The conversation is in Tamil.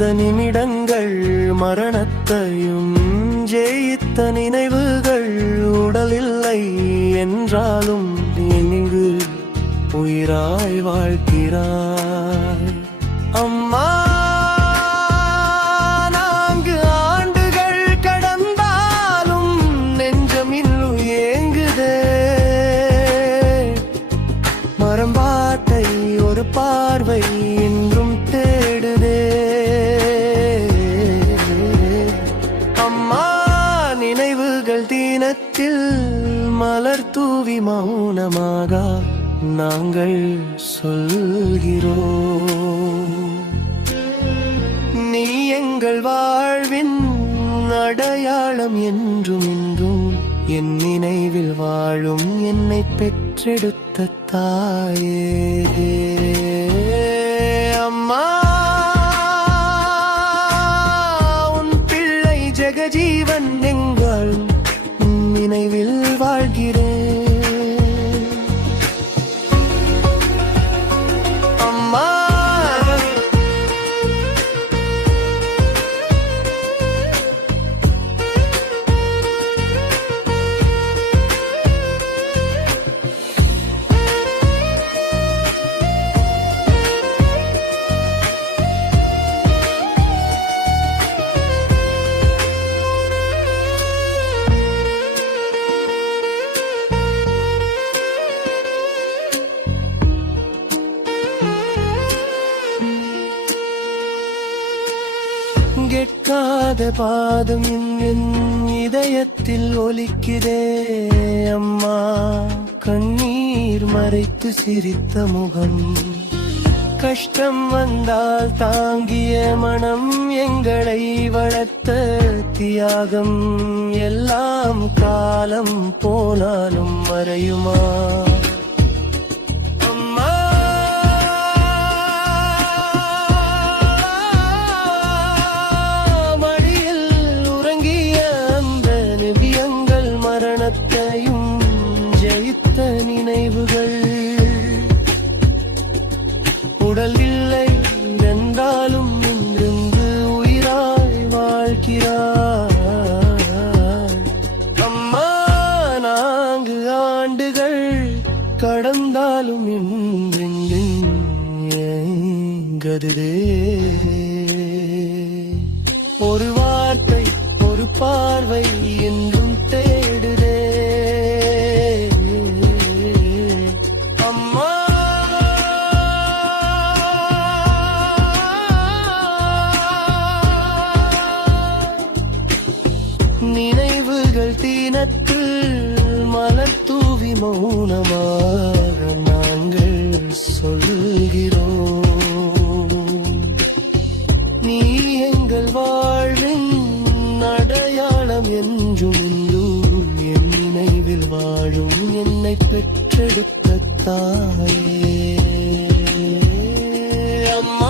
அந்த நிமிடங்கள் மரணத்தையும் ஜெயித்த நினைவுகள் உடலில்லை என்றாலும் எங்கு உயிராய் வாழ்கிறாய்? அம்மா நான்கு ஆண்டுகள் கடந்தாலும் நெஞ்சம் இன்னும் ஏங்குதே மரம்பாட்டை ஒரு பார்வை தீனத்தில் மலர் தூவி மௌனமாக நாங்கள் சொல்கிறோம். நீ எங்கள் வாழ்வின் அடையாளம் என்றும் இன்றும் என் நினைவில் வாழும் என்னை பெற்றெடுத்த தாயே. அம்மா உன் பிள்ளை ஜெகஜீவன் எங்கள் நினைவில் பாதம் என் இதயத்தில் ஒலிக்குதே அம்மா. கண்ணீர் மறைத்து சிரித்த முகம். கஷ்டம் வந்தால் தாங்கிய மனம் எங்களை வளர்த்த தியாகம். எல்லாம் காலம் போனாலும் மறையுமா? ஏங்கதுதே ஒரு வார்த்தை ஒரு பார்வை என்றும் தேடுதே. அம்மா. நினைவுகள் தீனத்தில் மலர் தூவி மௌனமாக வாழும் என்னை பெற்றெடுத்த தாயே. அம்மா